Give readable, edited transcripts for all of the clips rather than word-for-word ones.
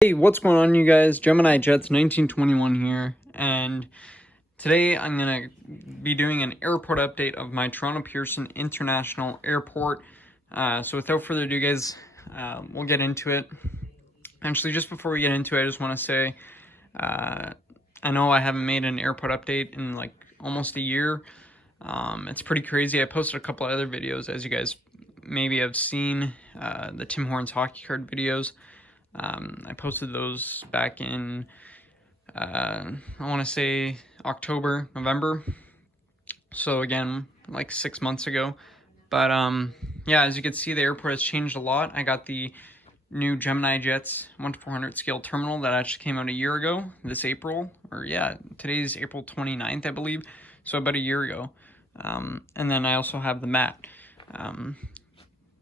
Hey, what's going on, you guys? Gemini Jets 1921 here, and today I'm going to be doing an airport update of my Toronto Pearson International Airport. So without further ado, guys, we'll get into it. Actually, just before we get into it, I just want to say, I know I haven't made an airport update in like almost a year. It's pretty crazy. I posted a couple other videos, as you guys maybe have seen, the Tim Hortons hockey card videos. I posted those back in, I want to say October, November. So again, like 6 months ago. But yeah, as you can see, the airport has changed a lot. I got the new Gemini Jets 1/400 scale terminal that actually came out a year ago, this April. Or yeah, today's April 29th, I believe. So about a year ago. And then I also have the mat.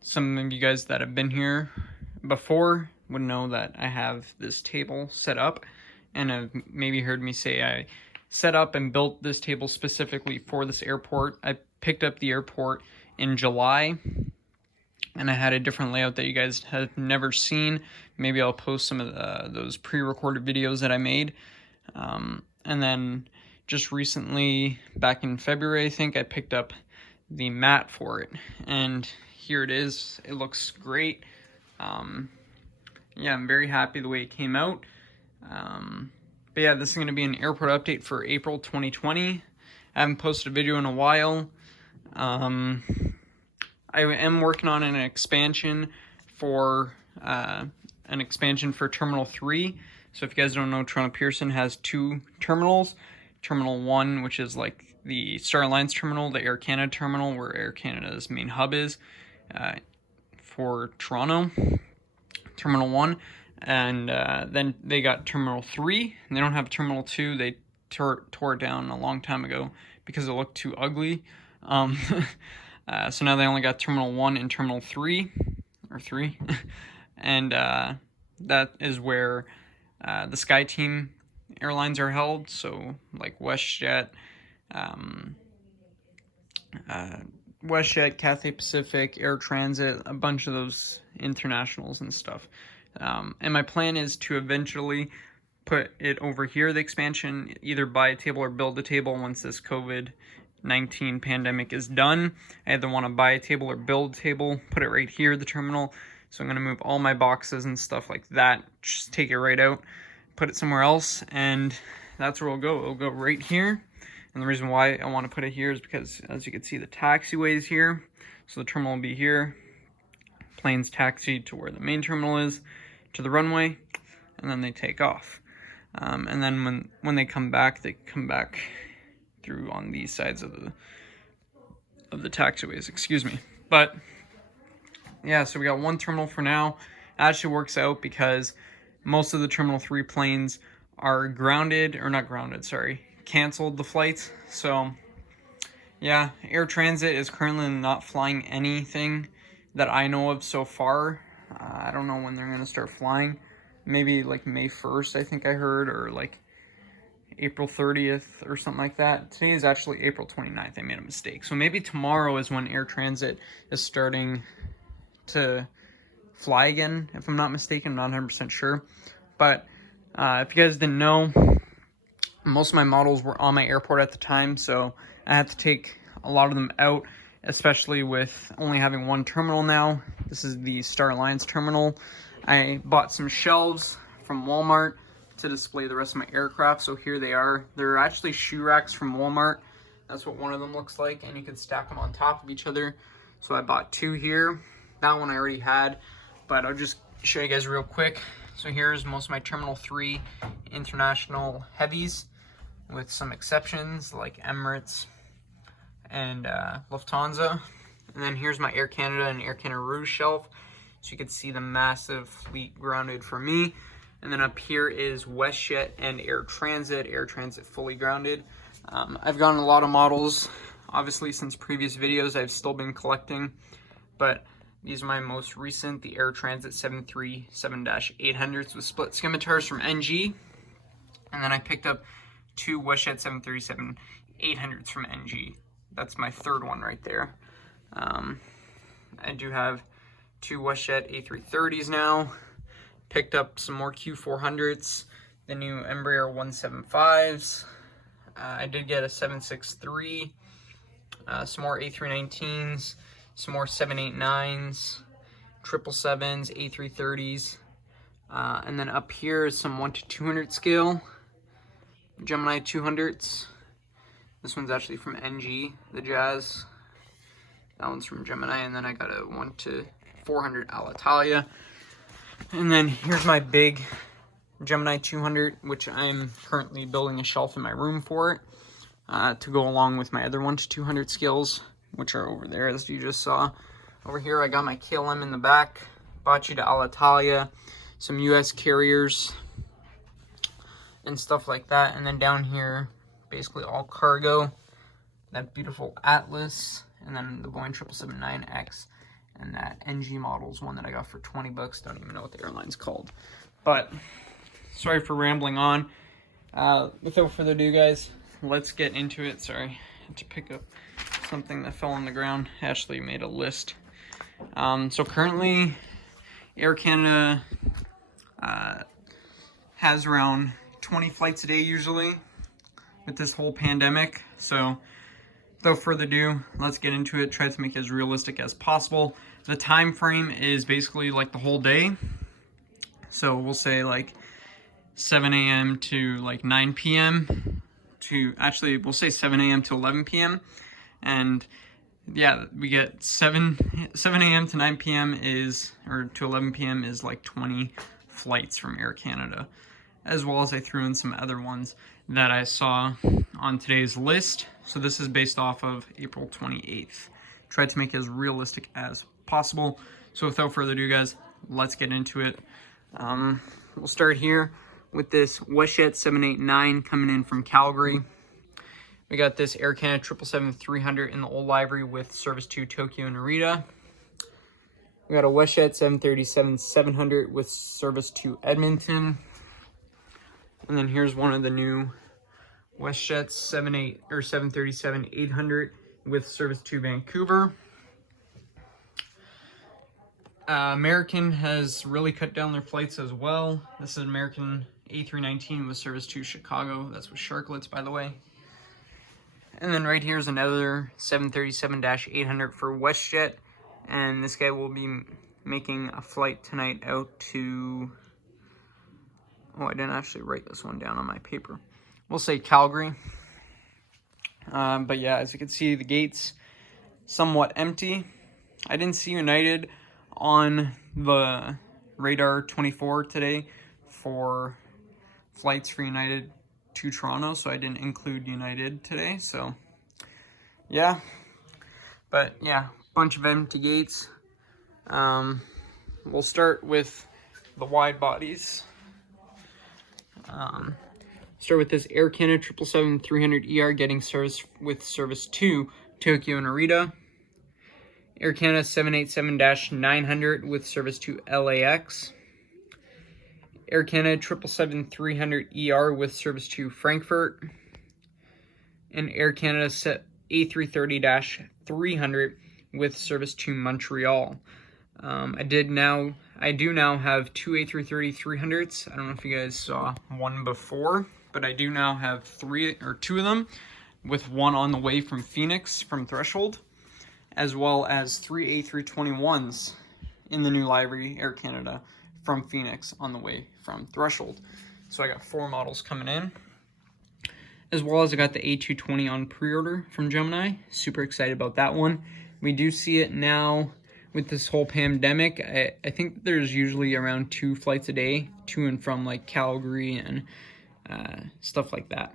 Some of you guys that have been here before would know that I have this table set up, and have maybe heard me say I set up and built this table specifically for this airport. I picked up the airport in July, and I had a different layout that you guys have never seen. Maybe I'll post some of those pre-recorded videos that I made. And then just recently, back in February, I think, I picked up the mat for it, and here it is. It looks great. Yeah, I'm very happy the way it came out. But yeah, this is going to be an airport update for April 2020. I haven't posted a video in a while. I am working on an expansion for Terminal 3. So if you guys don't know, Toronto Pearson has two terminals. Terminal 1, which is like the Star Alliance terminal, the Air Canada terminal, where Air Canada's main hub is for Toronto. Terminal 1, and then they got Terminal 3, and they don't have Terminal 2. They tore it down a long time ago because it looked too ugly. So now they only got Terminal 1 and Terminal 3, and that is where the SkyTeam airlines are held, so like WestJet, Cathay Pacific, Air Transit, a bunch of those internationals and stuff. And my plan is to eventually put it over here, the expansion, either buy a table or build a table once this COVID-19 pandemic is done. I either want to buy a table or build a table, put it right here, the terminal. So I'm going to move all my boxes and stuff like that, just take it right out, put it somewhere else, and that's where it'll go. It'll go right here. And the reason why I want to put it here is because, as you can see, the taxiway is here. So the terminal will be here. Planes taxi to where the main terminal is, to the runway, and then they take off. And then when they come back through on these sides of the taxiways, excuse me. But yeah, so we got one terminal for now. It actually works out because most of the Terminal 3 planes are canceled the flights. So yeah, Air Transit is currently not flying anything that I know of so far. I don't know when they're going to start flying. Maybe like May 1st, I think I heard, or like April 30th or something like that. Today is actually April 29th. I made a mistake. So maybe tomorrow is when Air Transit is starting to fly again, if I'm not mistaken. I'm not 100% sure. But if you guys didn't know, most of my models were on my airport at the time, so I had to take a lot of them out, especially with only having one terminal now. This is the Star Alliance terminal. I bought some shelves from Walmart to display the rest of my aircraft, so here they are. They're actually shoe racks from Walmart. That's what one of them looks like, and you can stack them on top of each other. So I bought two here. That one I already had, but I'll just show you guys real quick. So here's most of my Terminal 3 international heavies, with some exceptions like Emirates and Lufthansa. And then here's my Air Canada and Air Canada Rouge shelf, so you can see the massive fleet grounded for me. And then up here is WestJet and Air Transit fully grounded. I've gotten a lot of models, obviously, since previous videos. I've still been collecting, but these are my most recent, the Air Transit 737-800s with split scimitars from NG. And then I picked up two WestJet 737-800s from NG. That's my third one right there. I do have two WestJet A330s now, Picked up some more Q400s, the new Embraer 175s. I did get a 763, some more A319s, some more 789s, 777s, A330s, and then up here is some 1 to 200 scale Gemini 200s. This one's actually from NG, the Jazz. That one's from Gemini, and then I got a 1 to 400 Alitalia. And then here's my big Gemini 200, which I'm currently building a shelf in my room for it, to go along with my other 1 to 200 scales, which are over there, as you just saw. Over here, I got my KLM in the back, Bocce to Alitalia, some US carriers, and stuff like that. And then down here, basically all cargo, that beautiful Atlas, and then the Boeing 777-9X, and that NG models one that I got for 20 bucks. Don't even know what the airline's called. But sorry for rambling on. Without further ado, guys, let's get into it. Sorry, I had to pick up something that fell on the ground. Ashley made a list. So currently, Air Canada has around 20 flights a day usually with this whole pandemic. So without further ado, let's get into it. Try to make it as realistic as possible. The time frame is basically like the whole day. So we'll say like 7 a.m. to like 9 p.m. to, actually we'll say 7 a.m. to 11 p.m. And yeah, we get 7 a.m. to 9 p.m. is, or to 11 p.m. is like 20 flights from Air Canada, as well as I threw in some other ones that I saw on today's list. So this is based off of April 28th. Tried to make it as realistic as possible. So without further ado, guys, let's get into it. We'll start here with this WestJet 789 coming in from Calgary. We got this Air Canada 777-300 in the old livery with service to Tokyo and Narita. We got a WestJet 737-700 with service to Edmonton. And then here's one of the new WestJets 737-800 with service to Vancouver. American has really cut down their flights as well. This is American A319 with service to Chicago. That's with Sharklets, by the way. And then right here is another 737-800 for WestJet. And this guy will be making a flight tonight out to... Oh, I didn't actually write this one down on my paper. We'll say Calgary. But yeah, as you can see, the gates somewhat empty. I didn't see United on the radar 24 today for flights for United to Toronto, so I didn't include United today. So yeah, but yeah, bunch of empty gates. We'll start with the wide bodies. Start with this Air Canada 777-300ER getting service with service to Tokyo and Narita. Air Canada 787-900 with service to LAX. Air Canada 777-300ER with service to Frankfurt. And Air Canada A330-300 with service to Montreal. I do now have two A330-300s. I don't know if you guys saw one before, but I do now have two of them, with one on the way from Phoenix from Threshold, as well as three A321s in the new livery Air Canada from Phoenix on the way from Threshold. So I got 4 models coming in, as well as I got the A220 on pre-order from Gemini. Super excited about that one. We do see it now with this whole pandemic. I think there's usually around 2 flights a day to and from like Calgary and stuff like that.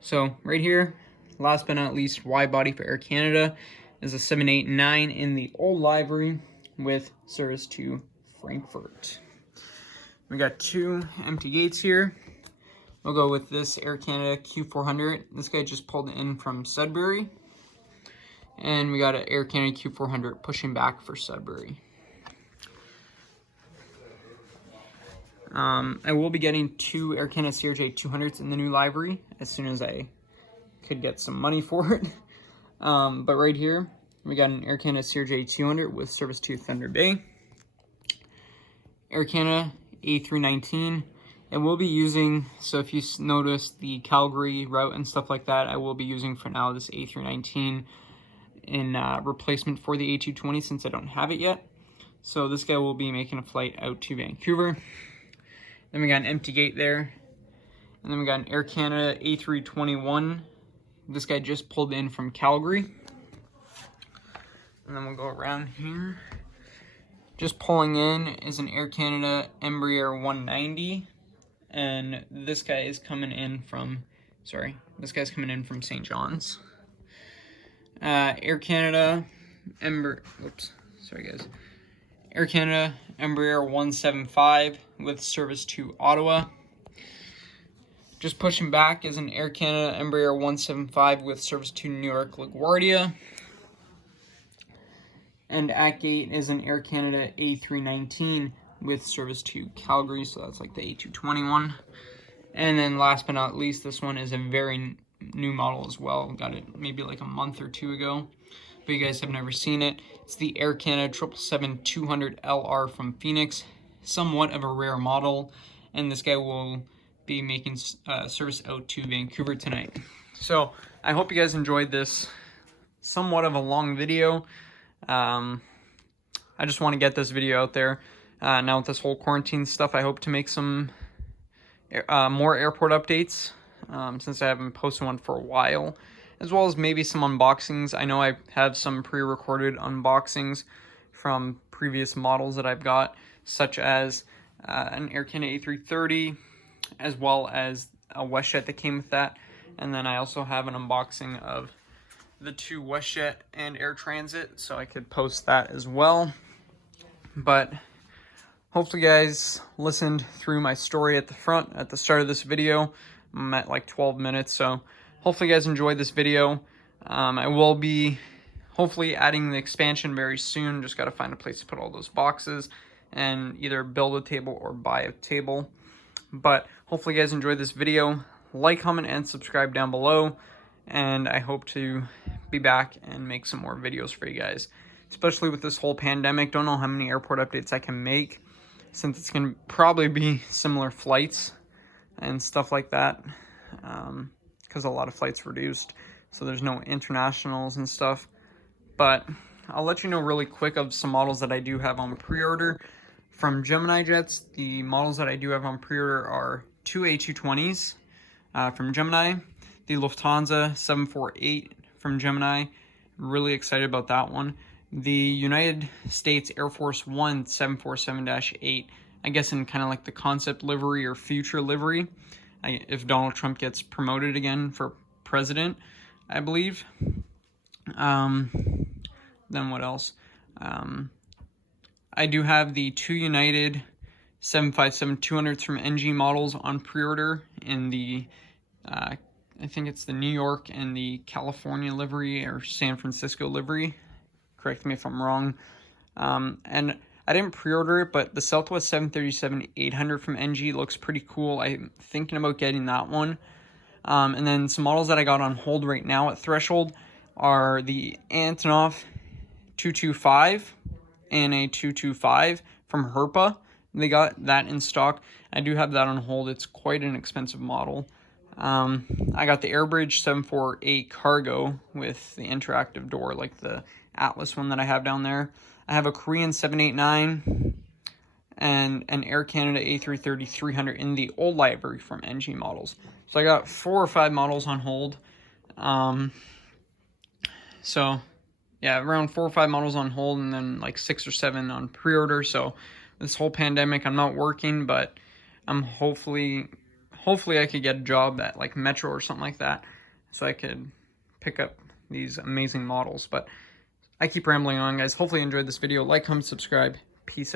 So right here, last but not least, wide body for Air Canada is a 789 in the old livery with service to Frankfurt. We got 2 empty gates here. We'll go with this Air Canada Q400. This guy just pulled in from Sudbury. And we got an Air Canada Q400 pushing back for Sudbury. I will be getting 2 Air Canada CRJ 200s in the new livery as soon as I could get some money for it. But right here, we got an Air Canada CRJ 200 with service to Thunder Bay. Air Canada A319. It will be using, so if you notice the Calgary route and stuff like that, I will be using for now this A319 in replacement for the A220 since I don't have it yet. So this guy will be making a flight out to Vancouver. Then we got an empty gate there. And then we got an Air Canada A321. This guy just pulled in from Calgary. And then we'll go around here. Just pulling in is an Air Canada Embraer 190. And this guy is coming in from, this guy's coming in from St. John's. Air Canada Air Canada Embraer 175 with service to Ottawa. Just pushing back is an Air Canada Embraer 175 with service to New York LaGuardia. And at gate is an Air Canada A319 with service to Calgary, so that's like the A221. And then last but not least, this one is a very new model as well. Got it maybe like a month or two ago, but you guys have never seen it. It's the Air Canada 777-200 LR from Phoenix. Somewhat of a rare model, and this guy will be making service out to Vancouver tonight. So I hope you guys enjoyed this somewhat of a long video. I just want to get this video out there. Now with this whole quarantine stuff, I hope to make some more airport updates since I haven't posted one for a while, as well as maybe some unboxings. I know I have some pre-recorded unboxings from previous models that I've got, such as an Air Canada A330, as well as a WestJet that came with that. And then I also have an unboxing of the two WestJet and Air Transit, so I could post that as well. But hopefully you guys listened through my story at the start of this video. I'm at like 12 minutes, so hopefully you guys enjoyed this video. I will be hopefully adding the expansion very soon. Just got to find a place to put all those boxes and either build a table or buy a table. But hopefully you guys enjoyed this video. Like, comment, and subscribe down below. And I hope to be back and make some more videos for you guys, especially with this whole pandemic. Don't know how many airport updates I can make, since it's going to probably be similar flights and stuff like that, because a lot of flights reduced, so there's no internationals and stuff. But I'll let you know really quick of some models that I do have on pre-order from Gemini Jets. The models that I do have on pre-order are two A220s from Gemini, the Lufthansa 748 from Gemini. Really excited about that one. The United States Air Force One 747-8, I guess in kind of like the concept livery or future livery, if Donald Trump gets promoted again for president, I believe. Then what else? I do have the two United 757-200s from NG models on pre-order in the I think it's the New York and the California livery or San Francisco livery. Correct me if I'm wrong. And I didn't pre-order it, but the Southwest 737-800 from NG looks pretty cool. I'm thinking about getting that one. And then some models that I got on hold right now at Threshold are the Antonov 225 and a 225 from Herpa. They got that in stock. I do have that on hold. It's quite an expensive model. I got the Airbridge 748 Cargo with the interactive door, like the Atlas one that I have down there. I have a Korean 789 and an Air Canada A330-300 in the old library from NG models. So I got 4 or 5 models on hold. So yeah, around 4 or 5 models on hold, and then like 6 or 7 on pre-order. So this whole pandemic, I'm not working, but I'm hopefully I could get a job at like Metro or something like that, so I could pick up these amazing models. But I keep rambling on, guys. Hopefully you enjoyed this video. Like, comment, subscribe. Peace out.